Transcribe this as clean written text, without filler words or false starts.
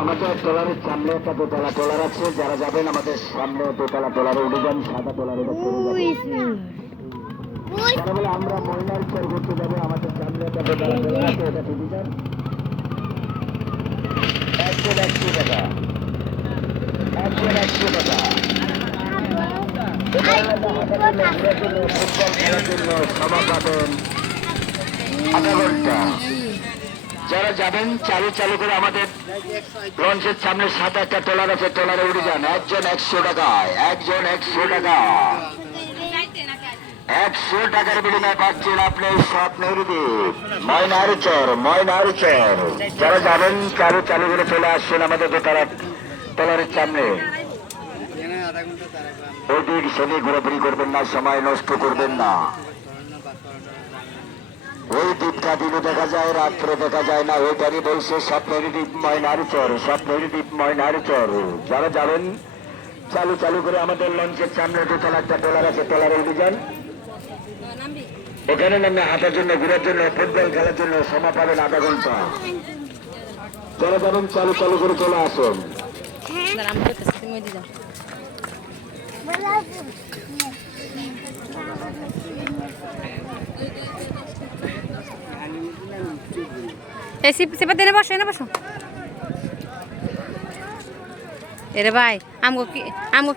আমাদের ট্রলারের সামনে একটা দোতলা ট্রলার আছে, যারা যাবেন আমাদের সামনে দোতলা ট্রলারে উঠে যান, সাদা ট্রলারে যারা বলে আমরা ময়নার চর ঘুরতে যাবো, আমাদের সামনে একটা দোতলা ট্রলার আছে, এটা উঠে যান। 100 টাকা, 100 টাকা। ফুটবল খেলার জন্য সময় পাবেন আধা ঘন্টা। যারা যাবেন চালু চালু করে আমাদের লঞ্চের সামনে সাদা একটা ট্রলার আছে, ট্রলারে উঠে যান। একজন 100 টাকায়, একজন 100 টাকা, 100 টাকার বিনিময়ে পাচ্ছেন আপনি স্বপ্নের দ্বীপ ময়নার চর, ময়নার চর। যারা যাবেন চালু চালু করে চলে আসছেন আমাদের দোতলা ট্রলারের সামনে। ওদিক সেদিক ঘোরাঘুরি করবেন না, সময় নষ্ট করবেন না। ওই দ্বীপটা দিনে দেখা যায়, রাত্রে দেখা যায় না। ওইটারই বলছে স্বপ্নের দ্বীপ ময়নার চর, স্বপ্নের দ্বীপ ময়নার চর। যারা যাবেন চালু চালু করে আমাদের লঞ্চের সামনে দোতলা একটা ট্রলার আছে, ট্রলারে উঠে যান। ওখানে নামে হাঁটার জন্য, ঘুরার জন্য, ফুটবল খেলার জন্য সময় পাবেন আধা ঘন্টা। যারা যাবেন চালু চালু করে চলে আসুন। বসো এনে বসো। এরে ভাই আমগো কি আমগো